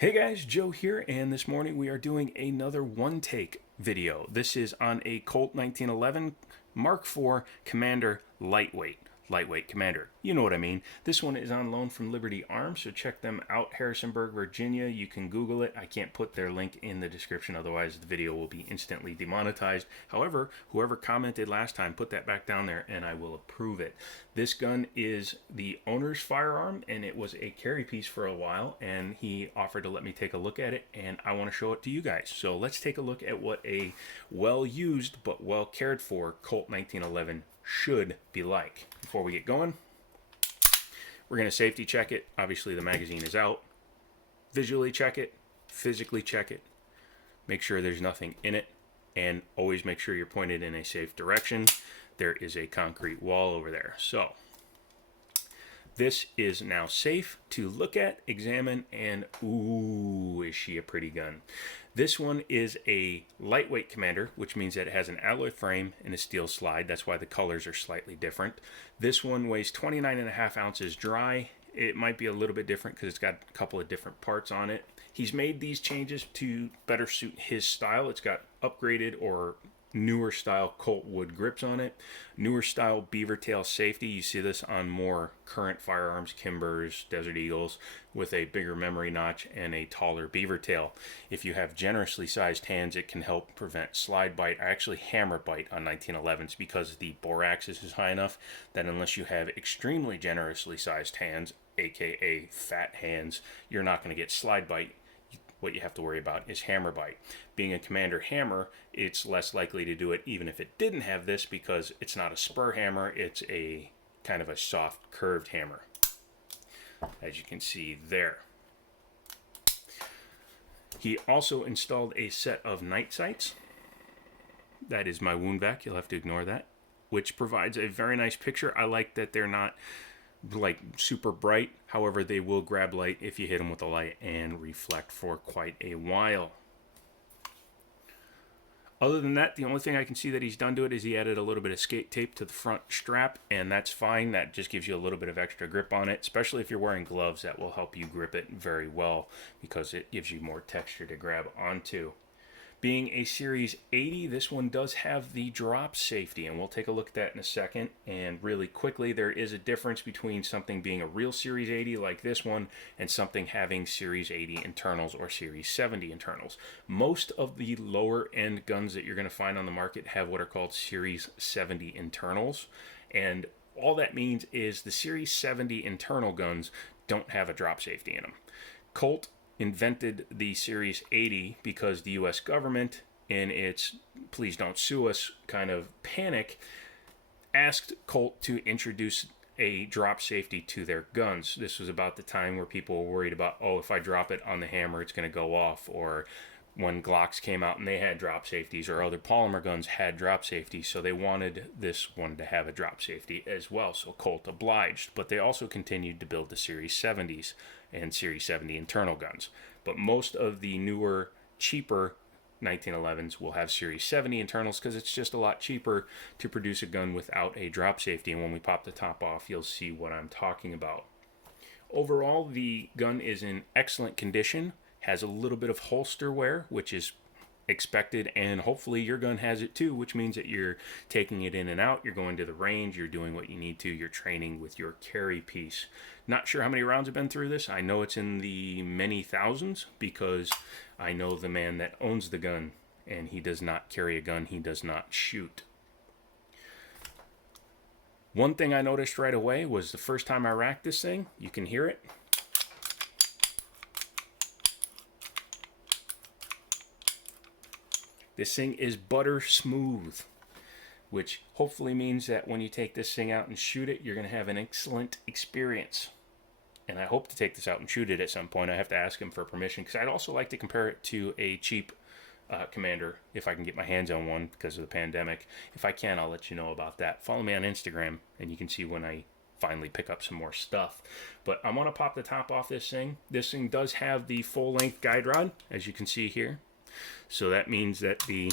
Hey guys, Joe here, and this morning we are doing another one-take video. This is on a Colt 1911 Mark IV Commander Lightweight Commander. You know what I mean. This one is on loan from Liberty Arms, so check them out, Harrisonburg, Virginia. You can Google it. I can't put their link in the description, otherwise the video will be instantly demonetized. However, whoever commented last time, put that back down there and I will approve it. This gun is the owner's firearm, and it was a carry piece for a while, and he offered to let me take a look at it, and I want to show it to you guys. So let's take a look at what a well-used but well-cared-for Colt 1911 should be like. Before we get going, we're going to safety check it. Obviously the magazine is out. Visually check it, physically check it, make sure there's nothing in it, and always make sure you're pointed in a safe direction. There is a concrete wall over there. So this is now safe to look at, examine, and ooh, is she a pretty gun. This one is a lightweight Commander, which means that it has an alloy frame and a steel slide. That's why the colors are slightly different. This one weighs 29.5 ounces dry. It might be a little bit different because it's got a couple of different parts on it. He's made these changes to better suit his style. It's got upgraded or newer style Colt wood grips on it, newer style beaver tail safety. You see this on more current firearms, Kimbers, Desert Eagles, with a bigger memory notch and a taller beaver tail. If you have generously sized hands, it can help prevent slide bite, or actually hammer bite on 1911s, because the bore axis is high enough that unless you have extremely generously sized hands, aka fat hands, you're not going to get slide bite. What you have to worry about is hammer bite. Being a Commander hammer, it's less likely to do it even if it didn't have this, because it's not a spur hammer, it's a kind of a soft curved hammer, as you can see there. He also installed a set of night sights. That is my wound vac, you'll have to ignore that, which provides a very nice picture. I like that they're not like super bright, however they will grab light if you hit them with a light and reflect for quite a while. Other than that, the only thing I can see that he's done to it is he added a little bit of skate tape to the front strap, and that's fine. That just gives you a little bit of extra grip on it, especially if you're wearing gloves. That will help you grip it very well because it gives you more texture to grab onto. Being a Series 80, this one does have the drop safety, and we'll take a look at that in a second. And really quickly, there is a difference between something being a real Series 80 like this one and something having Series 80 internals or Series 70 internals. Most of the lower end guns that you're going to find on the market have what are called Series 70 internals, and all that means is the Series 70 internal guns don't have a drop safety in them. Colt invented the Series 80 because the US government, in its please don't sue us kind of panic, asked Colt to introduce a drop safety to their guns. This was about the time where people were worried about, oh, if I drop it on the hammer, it's going to go off, or when Glocks came out and they had drop safeties, or other polymer guns had drop safeties, so they wanted this one to have a drop safety as well, so Colt obliged. But they also continued to build the Series 70s and Series 70 internal guns. But most of the newer, cheaper 1911s will have Series 70 internals because it's just a lot cheaper to produce a gun without a drop safety, and when we pop the top off, you'll see what I'm talking about. Overall, the gun is in excellent condition, has a little bit of holster wear, which is expected, and hopefully your gun has it too, which means that you're taking it in and out, you're going to the range, you're doing what you need to, you're training with your carry piece. Not sure how many rounds have been through this. I know it's in the many thousands because I know the man that owns the gun, and he does not carry a gun, he does not shoot. One thing I noticed right away was the first time I racked this thing, you can hear it. This thing is butter smooth, which hopefully means that when you take this thing out and shoot it, you're going to have an excellent experience. And I hope to take this out and shoot it at some point. I have to ask him for permission, because I'd also like to compare it to a cheap Commander, if I can get my hands on one because of the pandemic. If I can, I'll let you know about that. Follow me on Instagram, and you can see when I finally pick up some more stuff. But I want to pop the top off this thing. This thing does have the full-length guide rod, as you can see here. So that means that the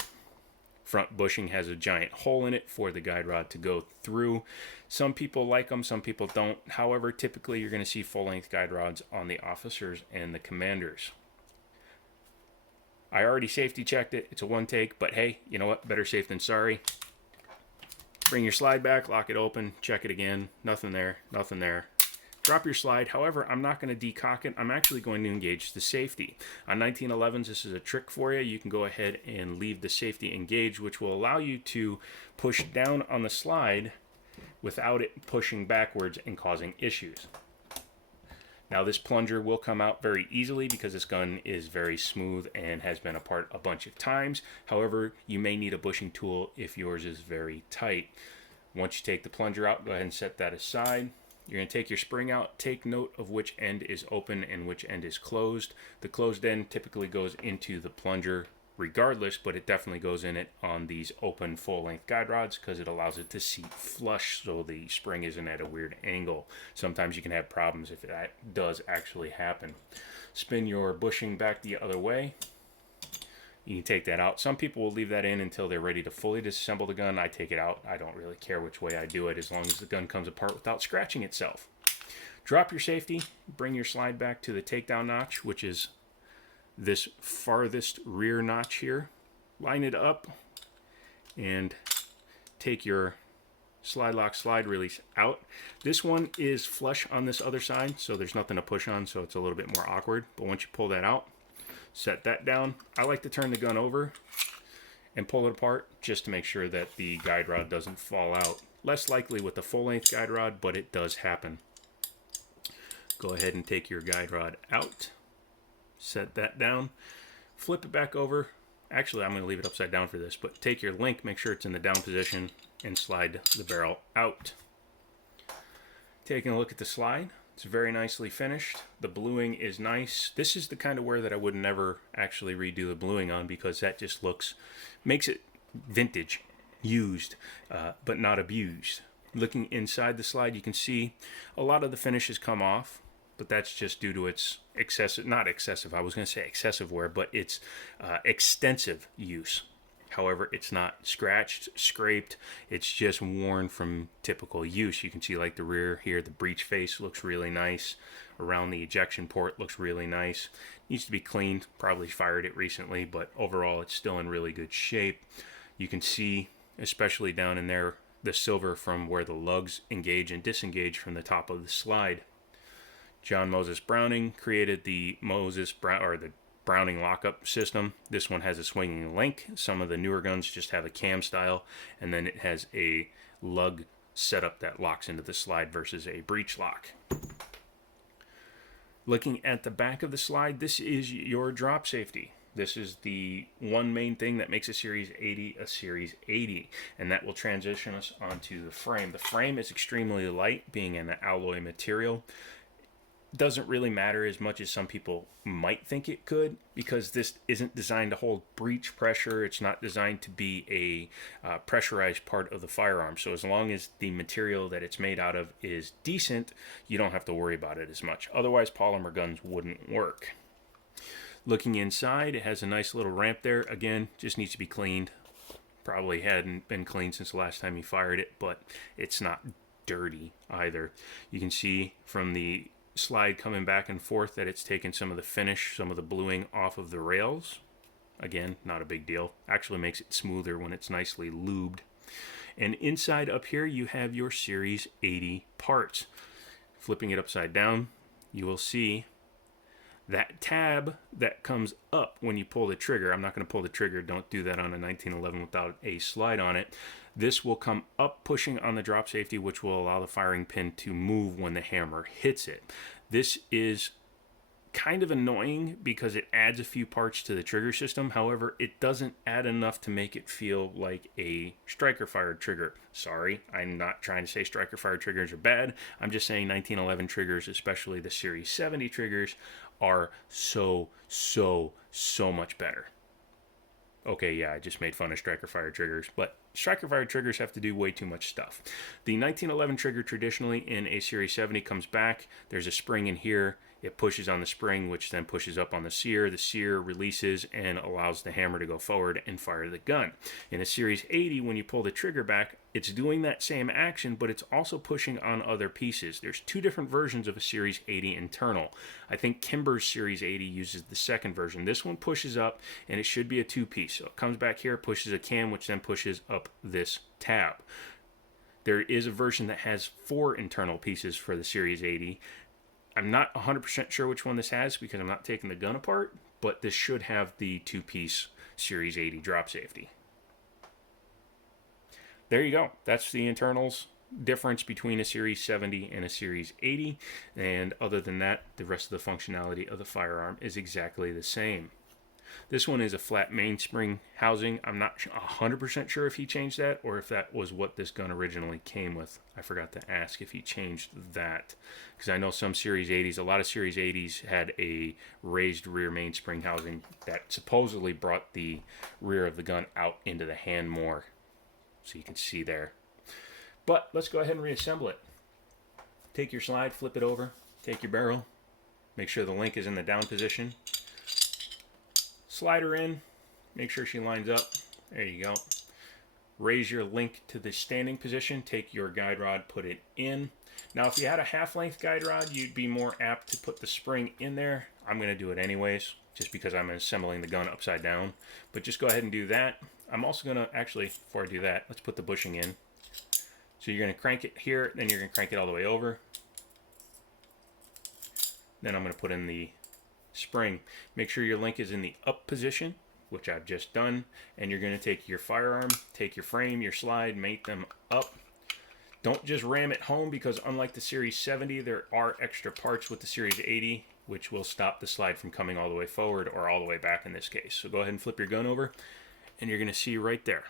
front bushing has a giant hole in it for the guide rod to go through. Some people like them, some people don't. However, typically you're going to see full-length guide rods on the officers and the commanders. I already safety checked it. It's a one take, but hey, you know what? Better safe than sorry. Bring your slide back, lock it open, check it again. Nothing there, nothing there. Drop your slide. However, I'm not going to decock it. I'm actually going to engage the safety. On 1911s, this is a trick for you. You can go ahead and leave the safety engaged, which will allow you to push down on the slide without it pushing backwards and causing issues. Now this plunger will come out very easily because this gun is very smooth and has been apart a bunch of times. However, you may need a bushing tool if yours is very tight. Once you take the plunger out, go ahead and set that aside. You're going to take your spring out. Take note of which end is open and which end is closed. The closed end typically goes into the plunger regardless, but it definitely goes in it on these open full-length guide rods because it allows it to seat flush so the spring isn't at a weird angle. Sometimes you can have problems if that does actually happen. Spin your bushing back the other way. You can take that out. Some people will leave that in until they're ready to fully disassemble the gun. I take it out. I don't really care which way I do it as long as the gun comes apart without scratching itself. Drop your safety. Bring your slide back to the takedown notch, which is this farthest rear notch here. Line it up and take your slide lock slide release out. This one is flush on this other side, so there's nothing to push on, so it's a little bit more awkward. But once you pull that out, set that down. I like to turn the gun over and pull it apart just to make sure that the guide rod doesn't fall out. Less likely with the full-length guide rod, but it does happen. Go ahead and take your guide rod out. Set that down. Flip it back over. Actually, I'm going to leave it upside down for this, but take your link, make sure it's in the down position, and slide the barrel out. Taking a look at the slide. It's very nicely finished. The bluing is nice. This is the kind of wear that I would never actually redo the bluing on because that just makes it vintage, used, but not abused. Looking inside the slide, you can see a lot of the finish has come off, but that's just due to its excessive wear, but it's extensive use. However, it's not scratched, scraped, it's just worn from typical use. You can see like the rear here, the breech face looks really nice. Around the ejection port looks really nice. Needs to be cleaned, probably fired it recently, but overall it's still in really good shape. You can see, especially down in there, the silver from where the lugs engage and disengage from the top of the slide. John Moses Browning created the Browning lockup system. This one has a swinging link. Some of the newer guns just have a cam style, and then it has a lug setup that locks into the slide versus a breech lock. Looking at the back of the slide, this is your drop safety. This is the one main thing that makes a Series 80 a Series 80, and that will transition us onto the frame. The frame is extremely light, being an alloy material. Doesn't really matter as much as some people might think it could, because this isn't designed to hold breech pressure. It's not designed to be a pressurized part of the firearm. So as long as the material that it's made out of is decent, you don't have to worry about it as much. Otherwise, polymer guns wouldn't work. Looking inside, it has a nice little ramp there. Again, just needs to be cleaned. Probably hadn't been cleaned since the last time you fired it, but it's not dirty either. You can see from the slide coming back and forth that it's taken some of the finish, some of the bluing off of the rails. Again, not a big deal. Actually makes it smoother when it's nicely lubed. And inside up here you have your Series 80 parts. Flipping it upside down, you will see that tab that comes up when you pull the trigger. I'm not going to pull the trigger. Don't do that on a 1911 without a slide on it. This will come up pushing on the drop safety, which will allow the firing pin to move when the hammer hits it. This is kind of annoying because it adds a few parts to the trigger system. However, it doesn't add enough to make it feel like a striker fired trigger. Sorry, I'm not trying to say striker fired triggers are bad. I'm just saying 1911 triggers, especially the Series 70 triggers, are so much better. Okay, yeah, I just made fun of striker fired triggers, but striker fired triggers have to do way too much stuff. The 1911 trigger traditionally in a Series 70 comes back. There's a spring in here. It pushes on the spring, which then pushes up on the sear. The sear releases and allows the hammer to go forward and fire the gun. In a Series 80, when you pull the trigger back, it's doing that same action, but it's also pushing on other pieces. There's two different versions of a Series 80 internal. I think Kimber's Series 80 uses the second version. This one pushes up, and it should be a two-piece. So it comes back here, pushes a cam, which then pushes up this tab. There is a version that has 4 internal pieces for the Series 80. I'm not 100% sure which one this has because I'm not taking the gun apart, but this should have the two-piece Series 80 drop safety. There you go. That's the internals difference between a Series 70 and a Series 80. And other than that, the rest of the functionality of the firearm is exactly the same. This one is a flat mainspring housing. I'm not 100% sure if he changed that or if that was what this gun originally came with. I forgot to ask if he changed that, because I know some Series 80s, a lot of Series 80s had a raised rear mainspring housing that supposedly brought the rear of the gun out into the hand more. So you can see there. But let's go ahead and reassemble it. Take your slide, flip it over, take your barrel, make sure the link is in the down position. Slide her in, make sure she lines up. There you go. Raise your link to the standing position, take your guide rod, put it in. Now if you had a half-length guide rod, you'd be more apt to put the spring in there. I'm going to do it anyways, just because I'm assembling the gun upside down. But just go ahead and do that. I'm also going to, actually, before I do that, let's put the bushing in. So you're going to crank it here, then you're going to crank it all the way over. Then I'm going to put in the spring. Make sure your link is in the up position, which I've just done. And you're going to take your firearm, take your frame, your slide, mate them up. Don't just ram it home, because unlike the Series 70, there are extra parts with the Series 80, which will stop the slide from coming all the way forward or all the way back in this case. So go ahead and flip your gun over. And you're going to see right there,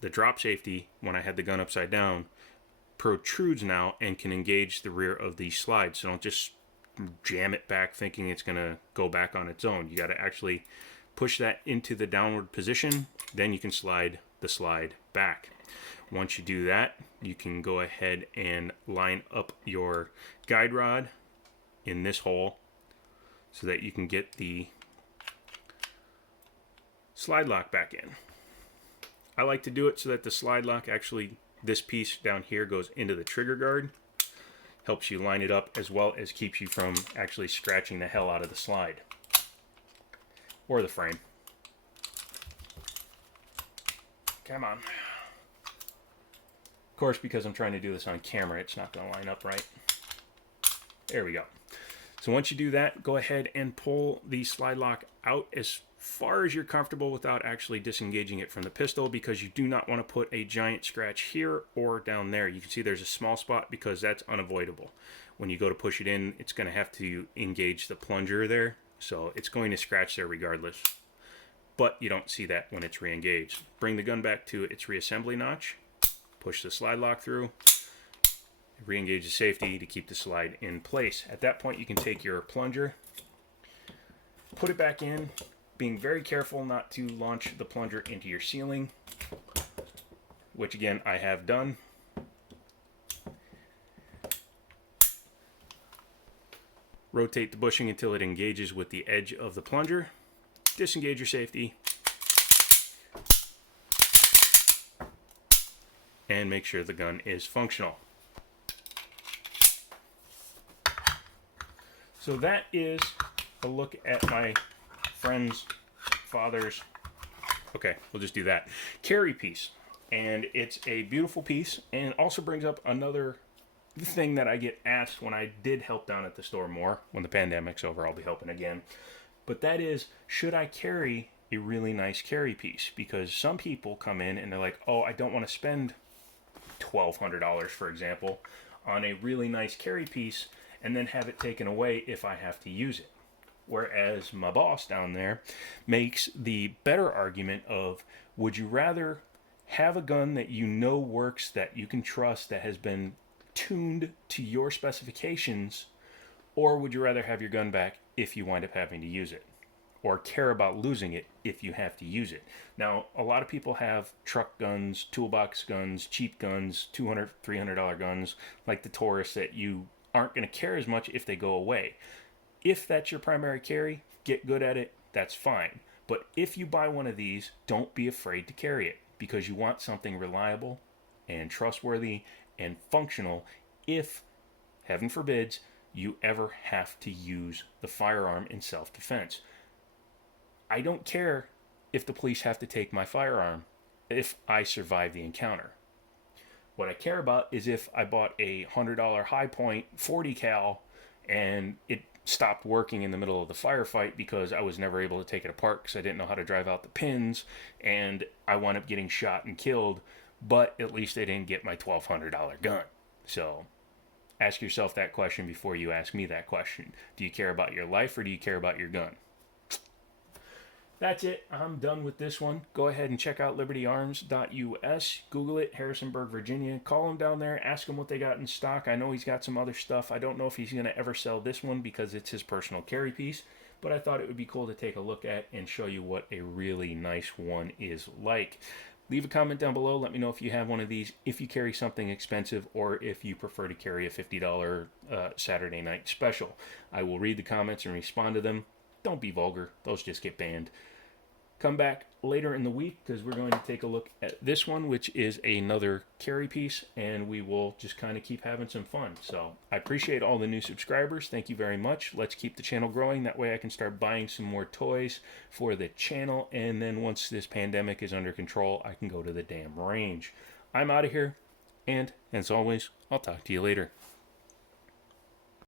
the drop safety, when I had the gun upside down, protrudes now and can engage the rear of the slide. So don't just jam it back thinking it's going to go back on its own. You got to actually push that into the downward position. Then you can slide the slide back. Once you do that, you can go ahead and line up your guide rod in this hole so that you can get the slide lock back in. I like to do it so that the slide lock, actually this piece down here, goes into the trigger guard. Helps you line it up, as well as keeps you from actually scratching the hell out of the slide or the frame. Come on. Of course, because I'm trying to do this on camera, it's not going to line up right. There we go. So once you do that, go ahead and pull the slide lock out as far as you're comfortable without actually disengaging it from the pistol, because you do not want to put a giant scratch here or down there. You can see there's a small spot because that's unavoidable. When you go to push it in, it's going to have to engage the plunger there, so it's going to scratch there regardless. But you don't see that when it's re-engaged. Bring the gun back to its reassembly notch, push the slide lock through, re-engage the safety to keep the slide in place. At that point, you can take your plunger, put it back in, being very careful not to launch the plunger into your ceiling, which again I have done. Rotate the bushing until it engages with the edge of the plunger. Disengage your safety. And make sure the gun is functional. So that is a look at my friend's father's, okay, we'll just do that, carry piece. And it's a beautiful piece, and also brings up another thing that I get asked when I did help down at the store more. When the pandemic's over, I'll be helping again. But that is, should I carry a really nice carry piece? Because some people come in and they're like, oh, I don't want to spend $1,200, for example, on a really nice carry piece and then have it taken away if I have to use it. Whereas my boss down there makes the better argument of, would you rather have a gun that you know works, that you can trust, that has been tuned to your specifications, or would you rather have your gun back if you wind up having to use it, or care about losing it if you have to use it? Now, a lot of people have truck guns, toolbox guns, cheap guns, $200, $300 guns, like the Taurus, that you aren't going to care as much if they go away. If that's your primary carry, get good at it, that's fine. But if you buy one of these, don't be afraid to carry it because you want something reliable and trustworthy and functional if, heaven forbids, you ever have to use the firearm in self defense. I don't care if the police have to take my firearm if I survive the encounter. What I care about is if I bought a $100 high point 40 cal and it stopped working in the middle of the firefight because I was never able to take it apart because I didn't know how to drive out the pins, and I wound up getting shot and killed, but at least I didn't get my $1,200 gun. So ask yourself that question before you ask me that question. Do you care about your life or do you care about your gun? That's it. I'm done with this one. Go ahead and check out libertyarms.us. Google it, Harrisonburg, Virginia. Call him down there. Ask him what they got in stock. I know he's got some other stuff. I don't know if he's going to ever sell this one because it's his personal carry piece, but I thought it would be cool to take a look at and show you what a really nice one is like. Leave a comment down below. Let me know if you have one of these, if you carry something expensive, or if you prefer to carry a $50 Saturday night special. I will read the comments and respond to them. Don't be vulgar. Those just get banned. Come back later in the week because we're going to take a look at this one, which is another carry piece, and we will just kind of keep having some fun. So I appreciate all the new subscribers. Thank you very much. Let's keep the channel growing. That way I can start buying some more toys for the channel, and then once this pandemic is under control, I can go to the damn range. I'm out of here, and as always, I'll talk to you later.